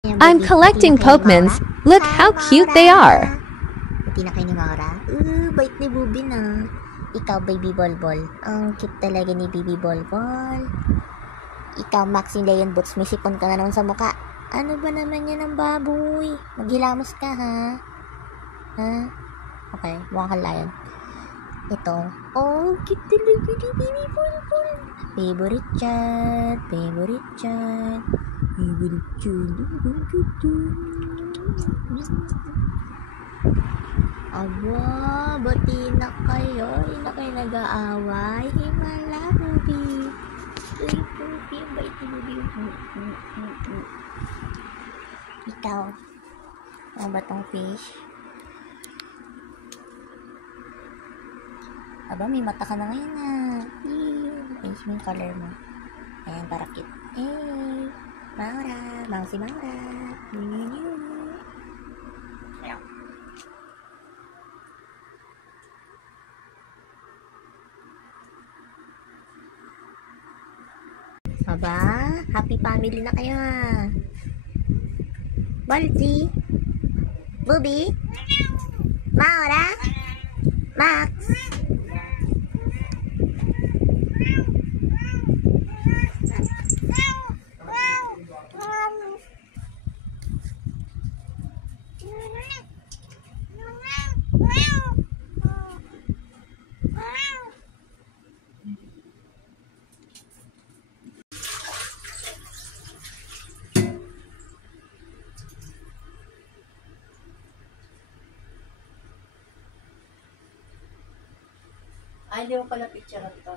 I'm collecting Pokemons. Look how cute they are. Buti na kayo ni Maura. Bait ni Bubi na. Ikaw, Baby Bolbol. Ang cute talaga ni Baby Bolbol. Ikaw, Maxine Leon Boots. May sipon ka na naman sa muka. Ano ba naman yan ang baboy? Maghilamos ka, ha? Ha? Okay, mukhang kalayan. Ito. Oh, cute talaga ni Baby Bolbol. Favorite chat. Favorite chat. Favorite chat. Aba, bati na kayo. Hindi na kayo nag-aaway. Himala, Bubi. Uy, Bubi. Ang bait ni Bubi. Ikaw. Ano ba tong fish? Aba, may mata ka na ngayon na. Change mo yung color mo. Ayan, para cute. Maura. Mousy Maura. Aba, happy family na kayo, ha? Balti, Bubi, Maura, Max. Ay, di mo pala picture ito.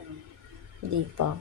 Hindi pa.